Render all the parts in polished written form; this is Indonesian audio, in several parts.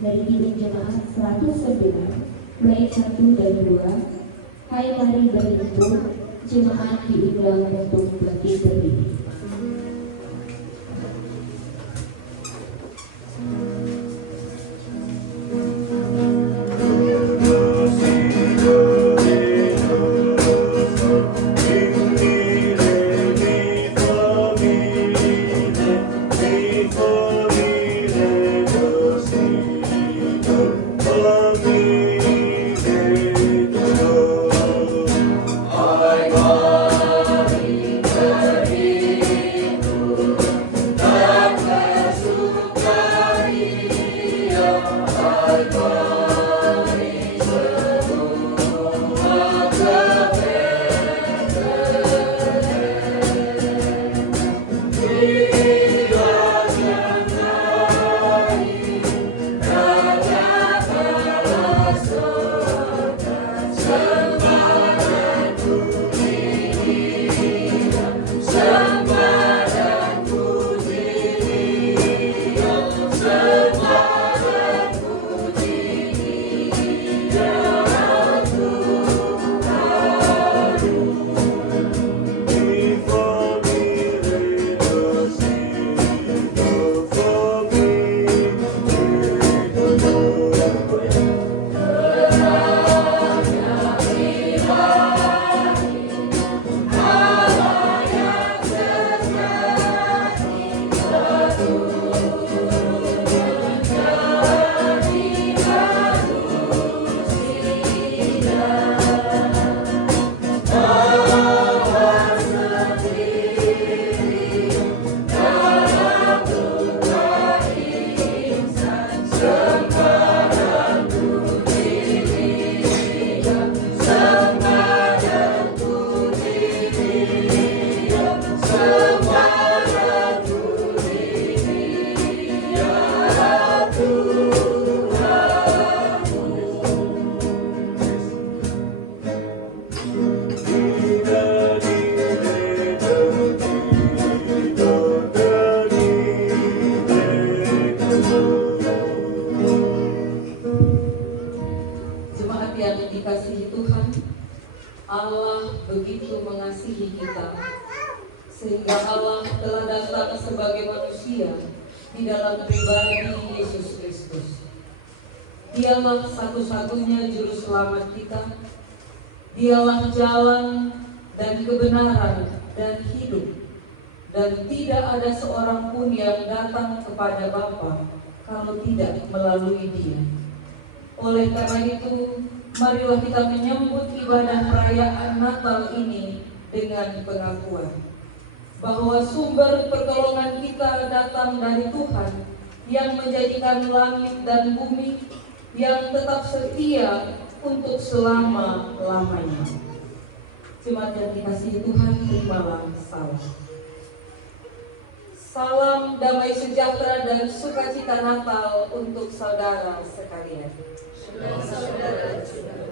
dari Kidung Jemaat 109 bait 1 dan 2. Hai mari berhimpun, jemaat diundang untuk berdiri berdiri. Allah begitu mengasihi kita, sehingga Allah telah datang sebagai manusia di dalam pribadi Yesus Kristus. Dialah satu-satunya juru selamat kita. Dialah jalan dan kebenaran dan hidup, dan tidak ada seorang pun yang datang kepada Bapa kalau tidak melalui Dia. Oleh karena itu, marilah kita menyambut ibadah perayaan Natal ini dengan pengakuan bahwa sumber pertolongan kita datang dari Tuhan yang menjadikan langit dan bumi, yang tetap setia untuk selama-lamanya. Jemaat yang dikasihi Tuhan, terimalah salam. Salam damai sejahtera dan sukacita Natal untuk saudara sekalian. Saudara juga.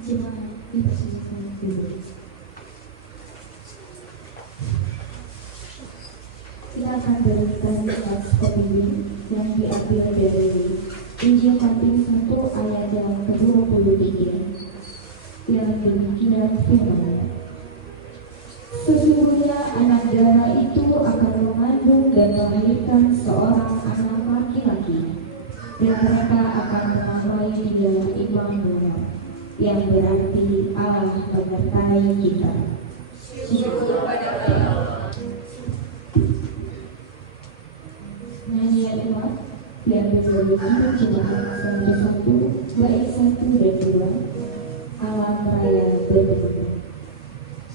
Jemaat dipersilakan dulu. Silakan berikan kelas pemimpin yang diambil dari Injil Matius 1 ayat yang ke-23 yang demikian firman. Sesungguhnya anak darah itu akan mengandung dan melahirkan seorang anak laki-laki, dan mereka akan menamai dia Immanuel, yang berarti Allah menyertai kita. Syukur pada Allah. Nyanyian umat yang menjadi hidup jemaat 101 bait 1 dan 2. Alam raya berbeda.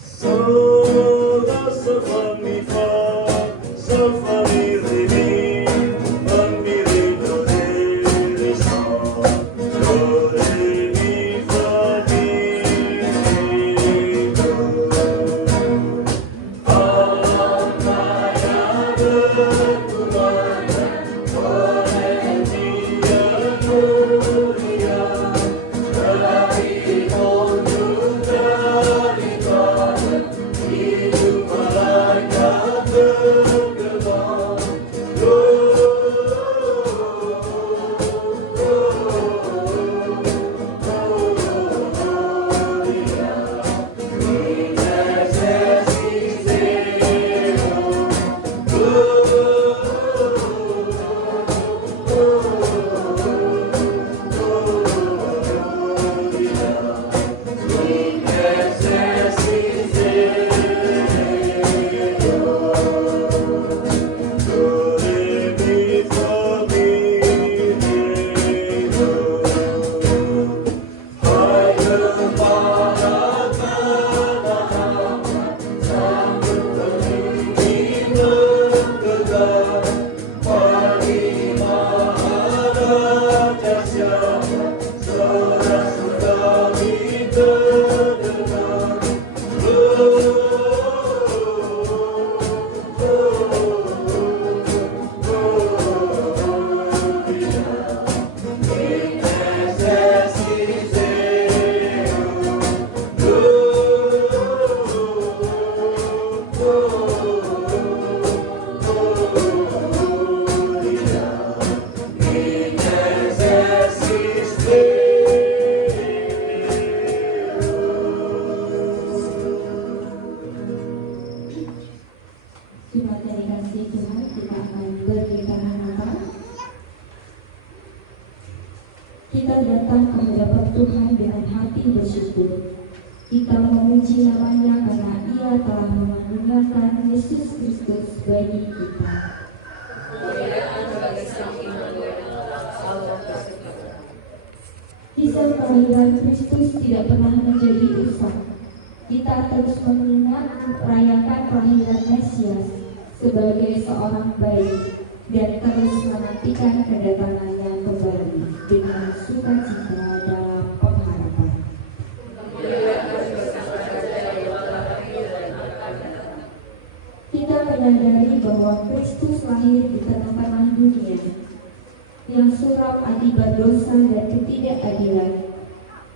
Sola sa fammi fa, sa fammi rimi, fammi ridere sa, do re mi fa mi do. Alam raya berkumandang, oleh Dia mulia, dari konjung daripada bersyukur. Kita memuji namanya karena Ia telah mengaruniakan Yesus Kristus bagi kita. Kemuliaan bagi Sang Immanuel, Allah bersedia. Kisah kelahiran Kristus tidak pernah menjadi usang. Kita terus mengingat merayakan kelahiran Mesias sebagai seorang bayi dan terus menantikan kedatangannya kembali dengan sukacita dalam pengharapan. Kita menyadari bahwa Kristus lahir di tengah-tengah dunia yang suram akibat dosa dan ketidakadilan.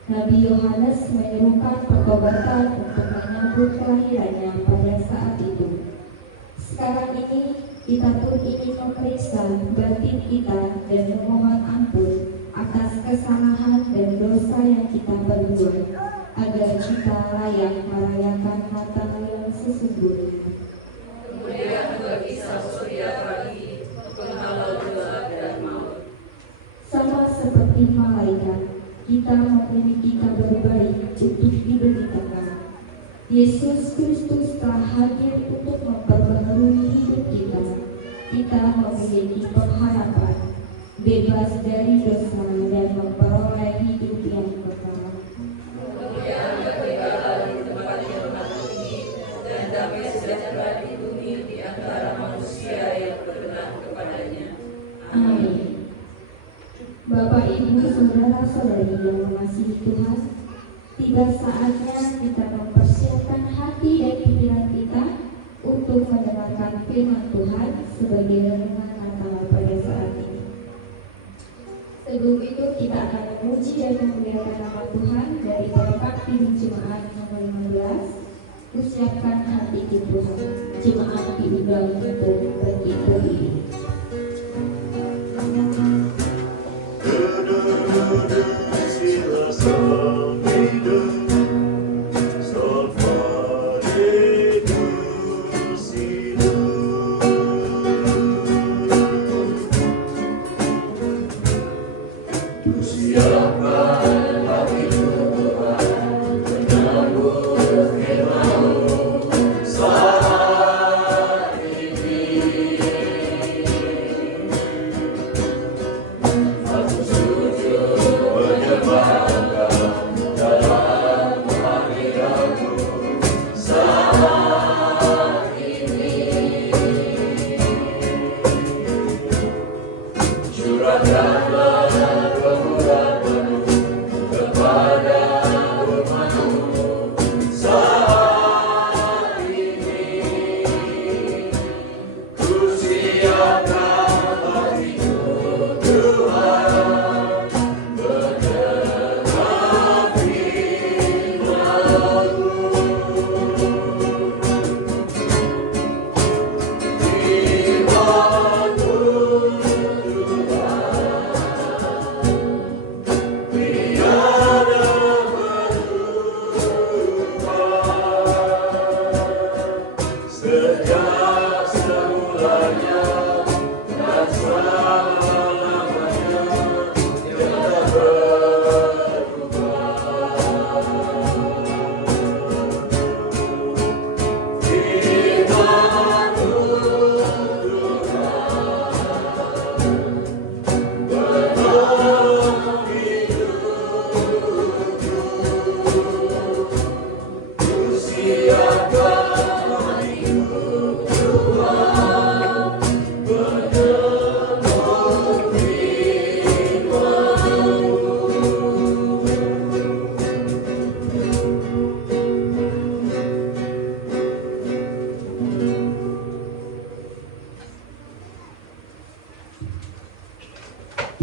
Nabi Yohanes menyerukan pertobatan untuk menyambut kelahirannya pada saat itu. Sekarang ini kita pun ingin memeriksa batin kita dan memohon ampun atas kesalahan dan dosa yang kita perbuat, agar kita layak merayakan Natal yang sesungguhnya. Kemuliaan bagi Sang Surya Pagi, penghalau dosa dan maut. Sama seperti malaikat, kita memiliki kabar baik untuk diberitakan. Yesus Kristus telah hadir untuk memperbaharui hidup kita. Kita memiliki pengharapan, bebas dari dosa dan memperoleh hidup yang kekal. Kemuliaan bagi Allah di tempat yang maha tinggi, dan damai sejahtera di bumi di antara manusia yang berkenan kepadanya. Amin. Bapak, Ibu, saudara-saudari yang mengasihi Tuhan, tiba saatnya kita mempersiapkan hati dan pikiran kita untuk mendengarkan firman Tuhan sebagai renungan Natal pada saat ini. Sebelum itu kita akan memuji dan memuliakan nama Tuhan dari Bapak Pimpin Jemaat nomor 15. Usiapkan hati di Tuhan. Jemaat diundang untuk berdiri. Sila sang hidup, salvare tu siapkan hatimu Tuhan, menyambut firman-Mu saat ini. Aku sujud menyembah Engkau dalam kehadiran-Mu saat ini. Curahkanlah kemurahan-Mu kepada umat-Mu saat ini. Ku siapkan hatiku Tuhan, mendengar firman-Mu. Firman-Mu Tuhan, tiada berubah, sejak semulanya dan selama-lamanya tiada berubah. Firman-Mu Tuhan, penuh hidupku. Ku siapkan hatiku Tuhan, mendengar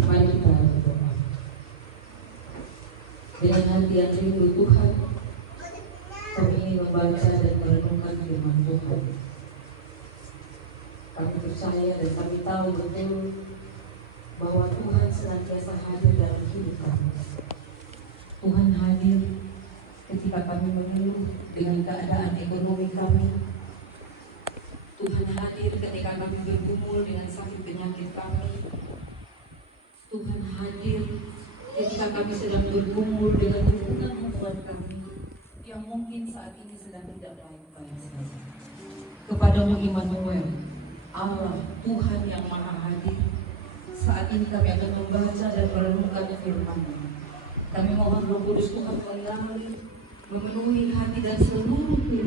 Mari kita berdoa. Dengan hati yang rindu Tuhan, kami ingin membaca dan merenungkan firman Tuhan. Kami percaya dan kami tahu betul bahwa Tuhan senantiasa hadir dalam hidup kami. Tuhan hadir ketika kami mengeluh dengan keadaan ekonomi kami. Tuhan hadir ketika kami bergumul dengan sakit penyakit kami. Tuhan hadir ketika kami sedang bergumul dengan hubungan buat kami yang mungkin saat ini sedang tidak baik-baik saja. Kepadamu Immanuel, Allah Tuhan yang Maha Hadir, saat ini kami akan membaca dan merenungkan firman-Mu. Kami mohon Roh Kudus Tuhan kembali memenuhi hati dan seluruh kehidupan